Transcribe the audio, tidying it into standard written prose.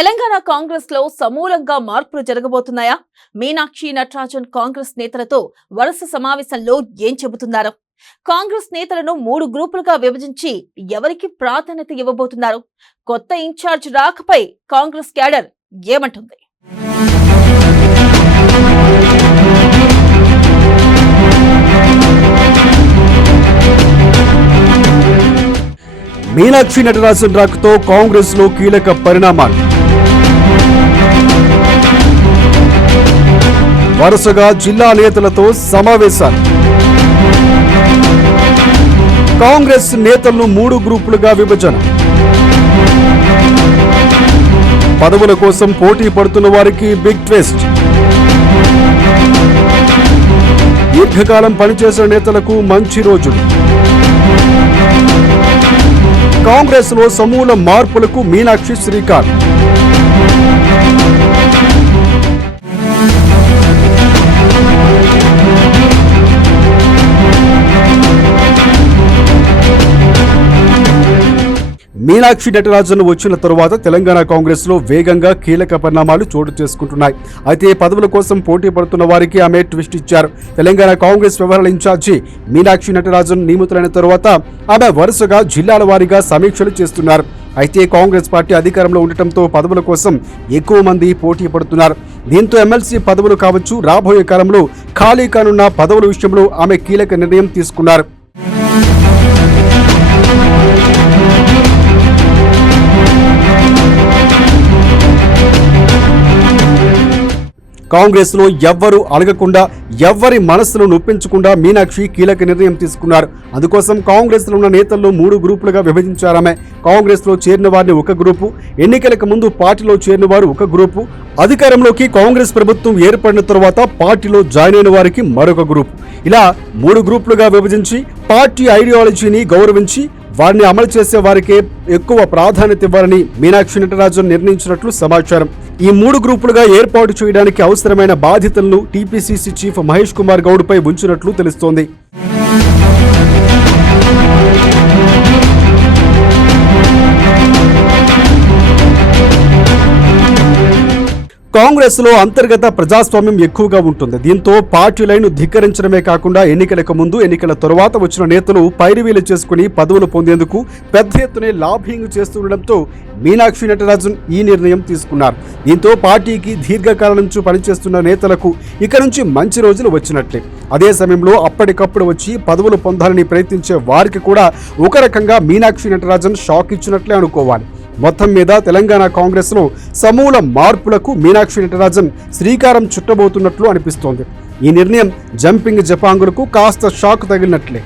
తెలంగాణ కాంగ్రెస్ లో సమూలంగా మార్పులు జరగబోతున్నాయా? మీనాక్షి నటరాజన్ కాంగ్రెస్ నేతలతో వరుస సమావేశంలో ఏం చెబుతున్నారు? కాంగ్రెస్ నేతలను 3 గ్రూపులుగా విభజించి ఎవరికి ప్రాధాన్యత ఇవ్వబోతున్నారు? కొత్త ఇన్ఛార్జ్ రాకపై కాంగ్రెస్ క్యాడర్ ఏమంటుంది? మీనాక్షి నటరాజన్ రాకతో కాంగ్రెస్ లో కీలక పరిణామాలు. వరుసగా జిల్లా నేతలతో సమావేశాలు. కాంగ్రెస్ నేతలను 3 గ్రూపులుగా విభజన. పదవుల కోసం పోటీ పడుతున్న వారికి బిగ్ ట్విస్ట్. దీర్ఘకాలం పనిచేసిన నేతలకు మంచి రోజులు. కాంగ్రెస్ లో సమూల మార్పులకు మీనాక్షి శ్రీకారం. మీనాక్షి నటరాజన్ వచ్చిన తరువాత తెలంగాణ కాంగ్రెస్ లో వేగంగా కీలక పరిణామాలు చోటు చేసుకుంటున్నాయి. అయితే పదవుల కోసం పోటీ పడుతున్న వారికి ఆమె ట్విస్ట్ ఇచ్చారు. తెలంగాణ కాంగ్రెస్ వ్యవహారాల ఇన్ఛార్జి మీనాక్షి నటరాజన్ నియమితులైన తరువాత ఆమె వరుసగా జిల్లాల వారీగా సమీక్షలు చేస్తున్నారు. అయితే కాంగ్రెస్ పార్టీ అధికారంలో ఉండటంతో పదవుల కోసం ఎక్కువ మంది పోటీ పడుతున్నారు. దీంతో ఎమ్మెల్సీ పదవులు కావచ్చు, రాబోయే కాలంలో ఖాళీ కానున్న పదవుల విషయంలో ఆమె కీలక నిర్ణయం తీసుకున్నారు. కాంగ్రెస్ లో ఎవ్వరూ అలగకుండా, ఎవ్వరి మనస్సును నొప్పించకుండా మీనాక్షి కీలక నిర్ణయం తీసుకున్నారు. అందుకోసం కాంగ్రెస్ లో ఉన్న నేతల్లో 3 గ్రూపులుగా విభజించారామె. కాంగ్రెస్ లో చేరిన వారిని ఒక గ్రూపు, ఎన్నికలకు ముందు పార్టీలో చేరిన వారు ఒక గ్రూపు, అధికారంలోకి కాంగ్రెస్ ప్రభుత్వం ఏర్పడిన తరువాత పార్టీలో జాయిన్ అయిన వారికి మరొక గ్రూపు, ఇలా 3 గ్రూపులుగా విభజించి పార్టీ ఐడియాలజీని గౌరవించి వారిని అమలు చేసే వారికే ఎక్కువ ప్రాధాన్యత ఇవ్వాలని మీనాక్షి నటరాజన్ నిర్ణయించినట్లు సమాచారం. ఈ 3 గ్రూపులుగా ఏర్పాటు చేయడానికి అవసరమైన బాధ్యతలను టీపీసీసీ చీఫ్ మహేష్ కుమార్ గౌడ్ పై ఉంచినట్లు తెలుస్తోంది. కాంగ్రెస్ లో అంతర్గత ప్రజాస్వామ్యం ఎక్కువగా ఉంటుంది. దీంతో పార్టీలను ధిక్కరించడమే కాకుండా ఎన్నికలకు ముందు, ఎన్నికల తరువాత వచ్చిన నేతలు పైరువీలు చేసుకుని పదవులు పొందేందుకు పెద్ద ఎత్తునే లాబింగ్ చేస్తుండటంతో మీనాక్షి నటరాజన్ ఈ నిర్ణయం తీసుకున్నారు. దీంతో పార్టీకి దీర్ఘకాలం నుంచి పనిచేస్తున్న నేతలకు ఇక నుంచి మంచి రోజులు వచ్చినట్లే. అదే సమయంలో అప్పటికప్పుడు వచ్చి పదవులు పొందాలని ప్రయత్నించే వారికి కూడా ఒక రకంగా మీనాక్షి నటరాజన్ షాక్ ఇచ్చినట్లే అనుకోవాలి. మొత్తం మీద తెలంగాణ కాంగ్రెస్ లో సమూల మార్పులకు మీనాక్షి నటరాజన్ శ్రీకారం చుట్టబోతున్నట్లు అనిపిస్తోంది. ఈ నిర్ణయం జంపింగ్ జపాంగులకు కాస్త షాక్ తగిలినట్లే.